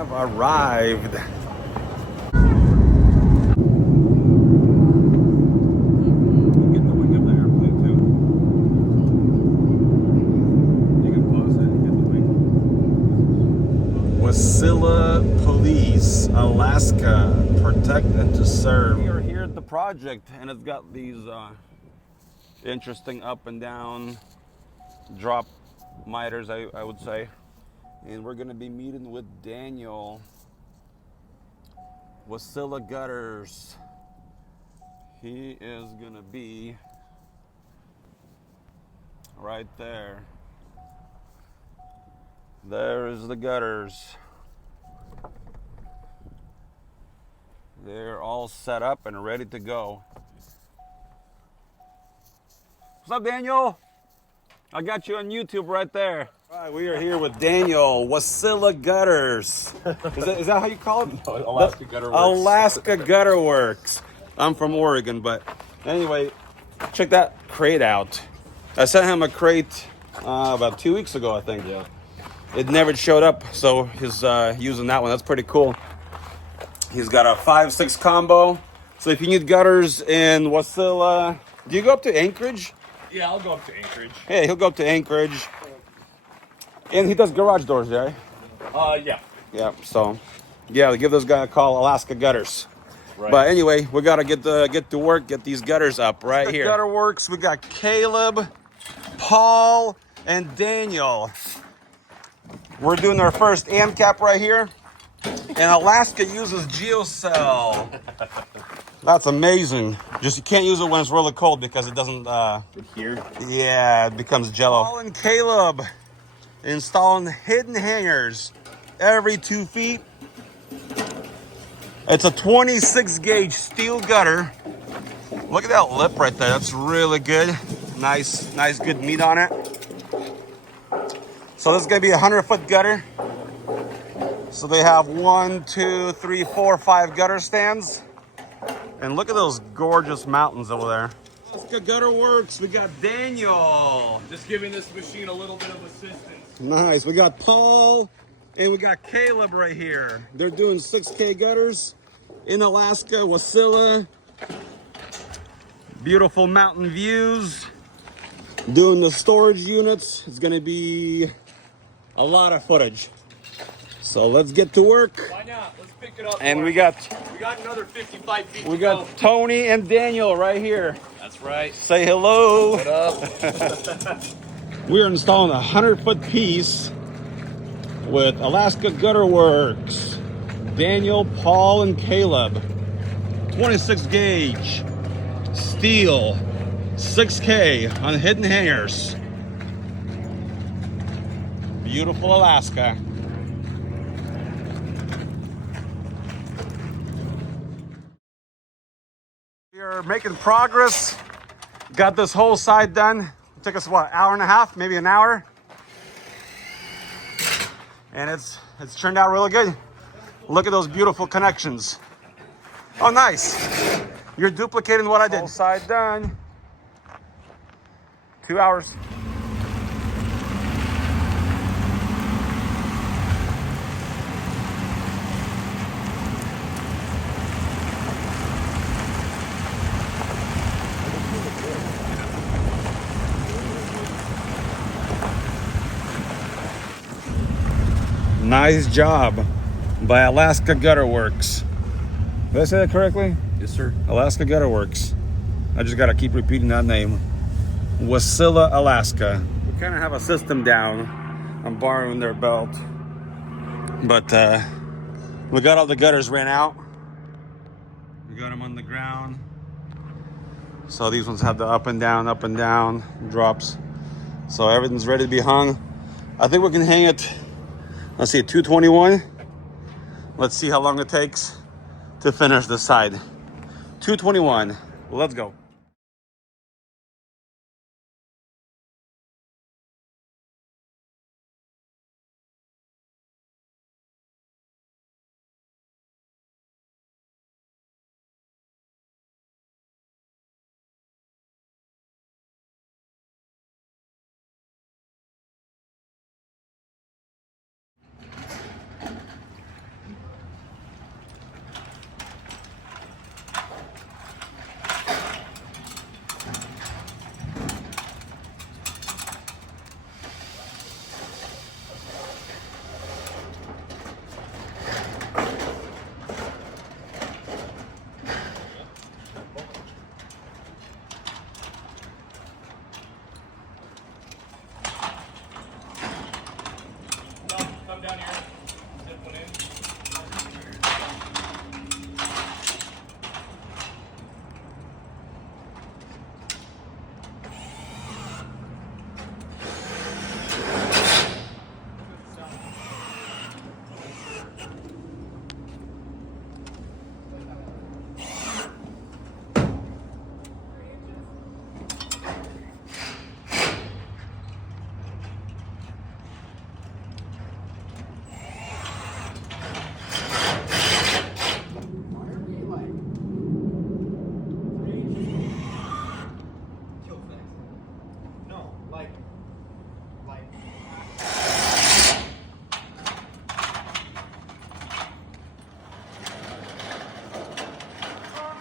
have arrived. Wasilla Police, Alaska, protect and to serve. We are here at the project, and it's got these interesting up and down drop miters, I would say. And we're gonna be meeting with Daniel. Wasilla Gutters. He is gonna be right there. There is the gutters. They're all set up and ready to go. What's up, Daniel? I got you on YouTube right there. All right, we are here with Daniel, Wasilla Gutters. Is that how you call it? No, Alaska Gutter Works. Alaska Gutter Works. I'm from Oregon, but anyway, check that crate out. I sent him a crate about 2 weeks ago, I think. Yeah. It never showed up, so he's using that one. That's pretty cool. He's got a 5-6 combo. So if you need gutters in Wasilla, do you go up to Anchorage? Yeah, I'll go up to Anchorage. Yeah, he'll go up to Anchorage. And he does garage doors, right? Yeah. Yeah, so yeah, give this guy a call, Alaska Gutters. Right. But anyway, we gotta get to work, get these gutters up right here. Gutter Works, we got Caleb, Paul, and Daniel. We're doing our first AM cap right here. And Alaska uses GeoCell. That's amazing. Just you can't use it when it's really cold because it doesn't Here. yeah, it becomes jello. Paul and Caleb installing hidden hangers every 2 feet. It's a 26 gauge steel gutter. Look at that lip right there. That's really good. Nice good meat on it. So this is gonna be a 100-foot gutter. So they have 1, 2, 3, 4, 5 gutter stands. And look at those gorgeous mountains over there. Alaska Gutter Works, we got Daniel. Just giving this machine a little bit of assistance. Nice, we got Paul and we got Caleb right here. They're doing 6K gutters in Alaska, Wasilla. Beautiful mountain views. Doing the storage units. It's gonna be a lot of footage. So let's get to work. Why not? Let's pick it up. And we got another 55 feet we to got go. Tony and Daniel right here. That's right. Say hello. What up? We are installing a 100-foot piece with Alaska Gutter Works. Daniel, Paul, and Caleb. 26 gauge steel, 6K on hidden hangers. Beautiful Alaska. We are making progress. Got this whole side done. It took us what, an hour and a half, maybe an hour. And it's turned out really good. Look at those beautiful connections. Oh, nice. You're duplicating what I did. Whole side done. 2 hours. Nice job by Alaska Gutter Works. Did I say that correctly? Yes, sir. Alaska Gutter Works. I just gotta keep repeating that name. Wasilla, Alaska. We kind of have a system down. I'm borrowing their belt. But we got all the gutters ran out. We got them on the ground. So these ones have the up and down drops. So everything's ready to be hung. I think we can hang it, let's see, 221. Let's see how long it takes to finish the side. 221. Let's go.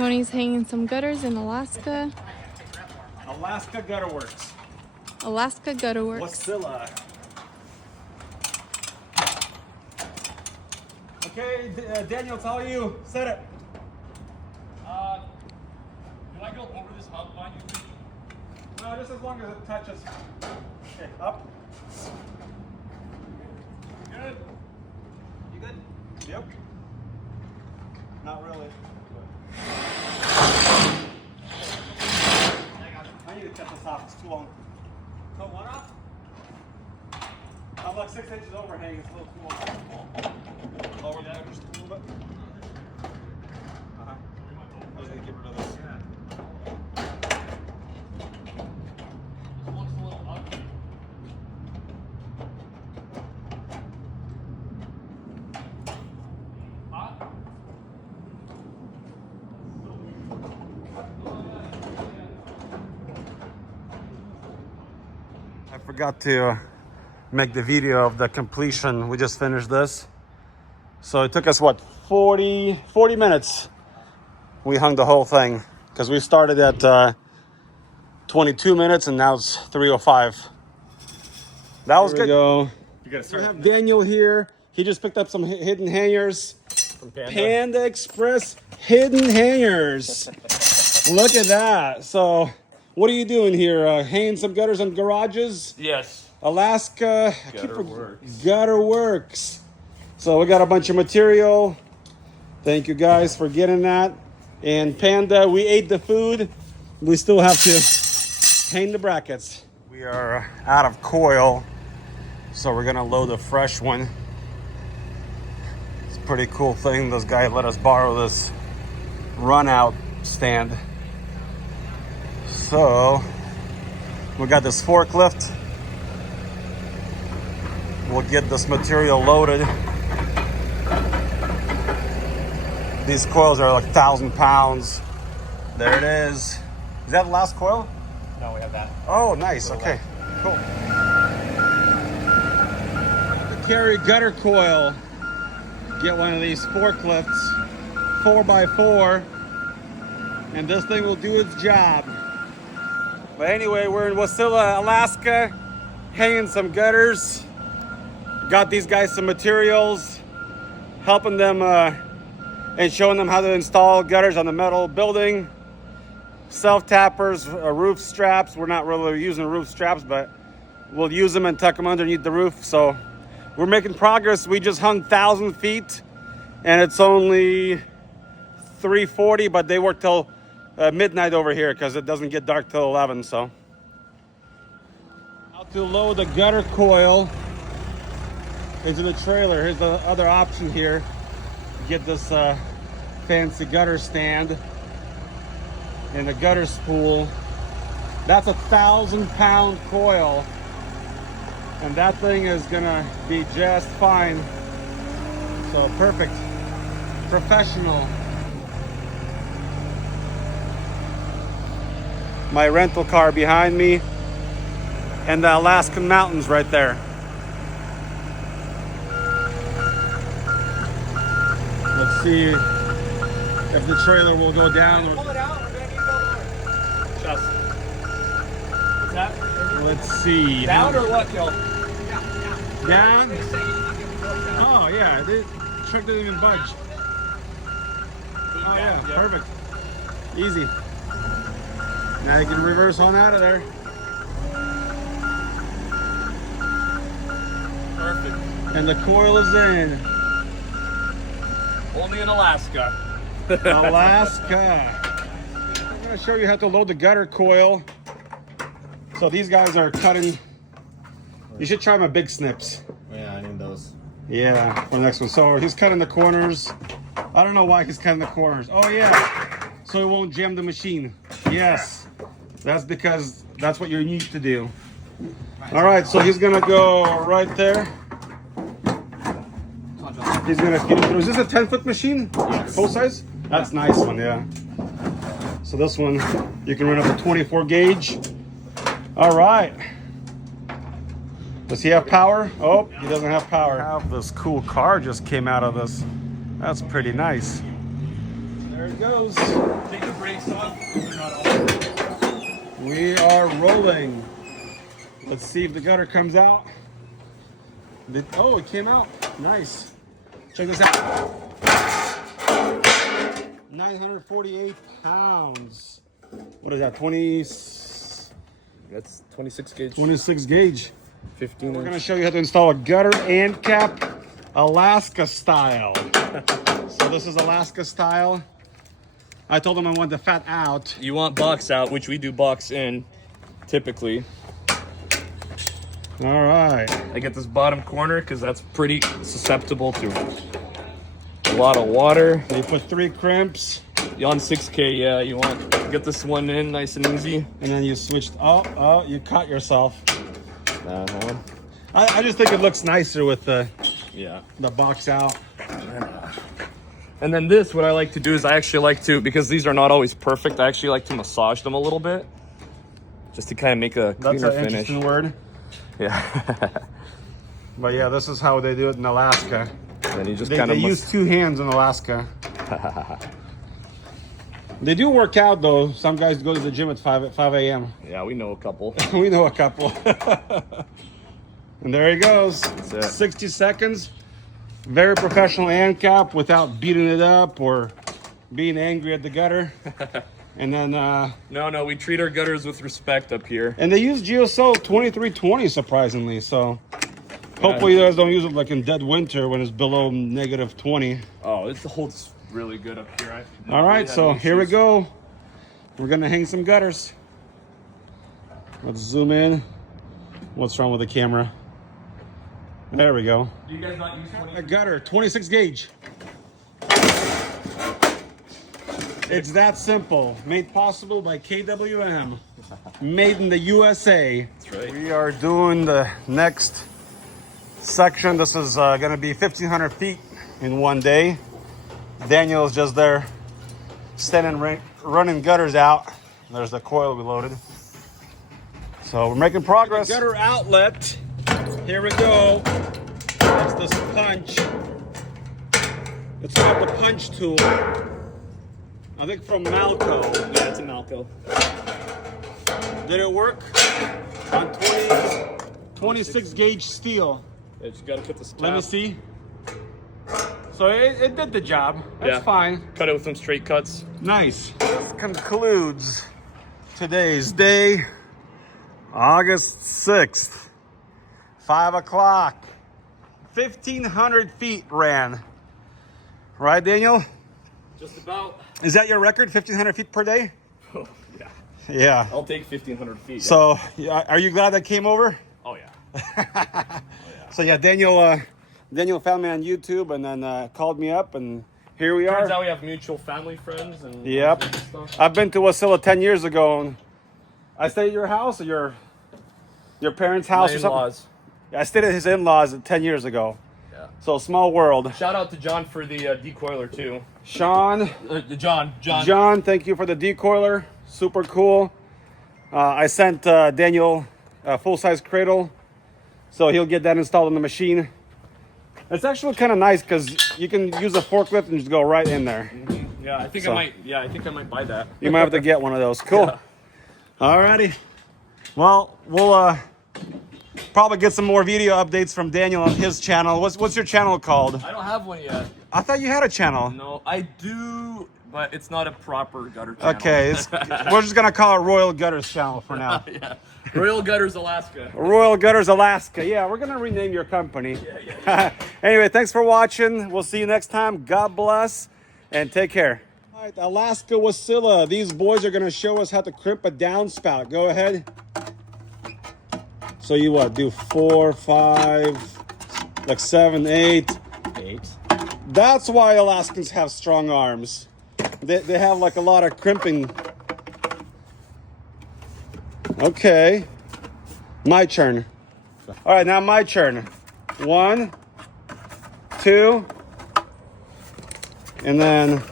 Tony's hanging some gutters in Alaska. Alaska Gutter Works. Alaska Gutter Works. Wasilla. Okay, Daniel, it's all you. Set it. Do I go over this hump line you think? No, just as long as it touches. Okay, up. Good. You good? Yep. Not really. I need to cut this off. It's too long. Cut one off? I'm like 6 inches overhang. It's a little too long. Lower that just a little bit. I was gonna get rid of this. This looks a little ugly. Hot? I forgot to make the video of the completion. We just finished this. So it took us, what, 40 minutes. We hung the whole thing because we started at 22 minutes and now it's 3:05. That was good. Go. You gotta We have Daniel here. He just picked up some hidden hangers. from Panda. Panda Express hidden hangers. Look at that. So what are you doing here? Hanging some gutters and garages? Yes. Alaska Gutter Works. Gutter Works. So we got a bunch of material. Thank you guys for getting that. And Panda, we ate the food. We still have to hang the brackets. We are out of coil, so we're gonna load a fresh one. It's a pretty cool thing. This guy let us borrow this run out stand. So we got this forklift. We'll get this material loaded. These coils are like 1,000 pounds. There it is. Is that the last coil? No, we have that. Oh, nice. Okay, cool. To carry gutter coil, get one of these forklifts, 4x4, and this thing will do its job. But anyway, we're in Wasilla, Alaska, hanging some gutters. Got these guys some materials, helping them and showing them how to install gutters on the metal building. Self-tappers, roof straps. We're not really using roof straps, but we'll use them and tuck them underneath the roof. So we're making progress. We just hung 1,000 feet and it's only 3:40, but they work till midnight over here because it doesn't get dark till 11. So how to load the gutter coil into the trailer. Here's the other option here. Get this fancy gutter stand and a gutter spool. That's a 1,000-pound coil, and that thing is gonna be just fine. So perfect, professional. My rental car behind me, and the Alaskan mountains right there. Let's see if the trailer will go down. Pull it out. We're gonna need to go just. What's that? Let's see. Down or what, Joe? Down? Oh yeah, the truck didn't even budge. Oh yeah, perfect. Easy. Now you can reverse on out of there. Perfect. And the coil is in. Only in Alaska. Alaska. I'm gonna show you how to load the gutter coil. So these guys are cutting. You should try my big snips. Yeah, I need those. Yeah, for the next one. So he's cutting the corners. I don't know why he's cutting the corners. Oh yeah, so it won't jam the machine. Yes, that's because that's what you need to do. All right, so he's gonna go right there. He's gonna feed it through. Is this a 10-foot machine? Yes. Full size? That's a nice one, yeah. So this one, you can run up to 24 gauge. All right. Does he have power? Oh, he doesn't have power. This cool car just came out of this. That's pretty nice. There it goes. Take the brakes off. They're not off. We are rolling. Let's see if the gutter comes out. Oh, it came out. Nice. Check this out. 948 pounds. What is that? 20? That's 26 gauge. 26 gauge. 15. We're going to show you how to install a gutter and cap Alaska style. So this is Alaska style. I told him I want the fat out. You want box out, which we do box in, typically. All right. I get this bottom corner because that's pretty susceptible to a lot of water. You put 3 crimps. On 6K, yeah, you want to get this one in nice and easy. And then you switched. Oh, you caught yourself. Uh-huh. I just think it looks nicer with the box out. And then this, what I like to do is I actually like to, because these are not always perfect, I actually like to massage them a little bit. Just to kind of make a cleaner That's an finish. interesting word. Yeah. But yeah, this is how they do it in Alaska. Then you just They kind of use 2 hands in Alaska. They do work out though. Some guys go to the gym at 5 a.m. Yeah, we know a couple. We know a couple. And there he goes. That's it. 60 seconds. Very professional hand cap without beating it up or being angry at the gutter. And then No, we treat our gutters with respect up here. and they use Geosol 2320 surprisingly. So hopefully you guys don't use it like in dead winter when it's below -20. Oh, it holds really good up here. All right, so here we go. We're gonna hang some gutters. Let's zoom in. What's wrong with the camera? There we go. Do you guys not use 20? A gutter, 26 gauge. It's that simple. Made possible by KWM. Made in the USA. That's right. We are doing the next section. This is gonna be 1,500 feet in one day. Daniel is just there standing running gutters out. There's the coil we loaded. So we're making progress. The gutter outlet. Here we go. That's the punch. Let's look up the punch tool. I think from Malco. Yeah, it's a Malco. Did it work? On 26 gauge steel. Yeah, you gotta put this tab. Let me see. So it did the job. That's Yeah. fine. Cut it with some straight cuts. Nice. This concludes today's day, August 6th, 5 o'clock. 1,500 feet ran. Right, Daniel? Just about. Is that your record, 1,500 feet per day? Oh, yeah. Yeah. I'll take 1,500 feet. So, are you glad that came over? Oh, yeah. So, yeah, Daniel found me on YouTube and then called me up, and here we Turns are. out we have mutual family friends and Yep. stuff. I've been to Wasilla 10 years ago. And I stayed at your house or your parents' house My or something? in-laws. I stayed at his in-laws 10 years ago. Yeah. So small world. Shout out to John for the decoiler too. Sean, John. thank you for the decoiler. Super cool. I sent Daniel a full-size cradle, so he'll get that installed on the machine. It's actually kind of nice because you can use a forklift and just go right in there. Yeah, I think So- I think I might buy that. You might have to get one of those. Cool. Yeah. Alrighty. Well, we'll probably get some more video updates from Daniel on his channel. What's your channel called? I don't have one yet. I thought you had a channel. No, I do, but it's not a proper gutter channel. Okay, we're just gonna call it Royal Gutters channel for now. Yeah. Royal Gutters, Alaska. Royal Gutters Alaska. Yeah, we're gonna rename your company. Anyway, thanks for watching. We'll see you next time. God bless and take care. All right, Alaska Wasilla. These boys are gonna show us how to crimp a downspout. Go ahead. So you what? Do 4, 5, like 7, 8. 8. That's why Alaskans have strong arms. They have like a lot of crimping. Okay. My turn. All right, now my turn. 1, 2, and then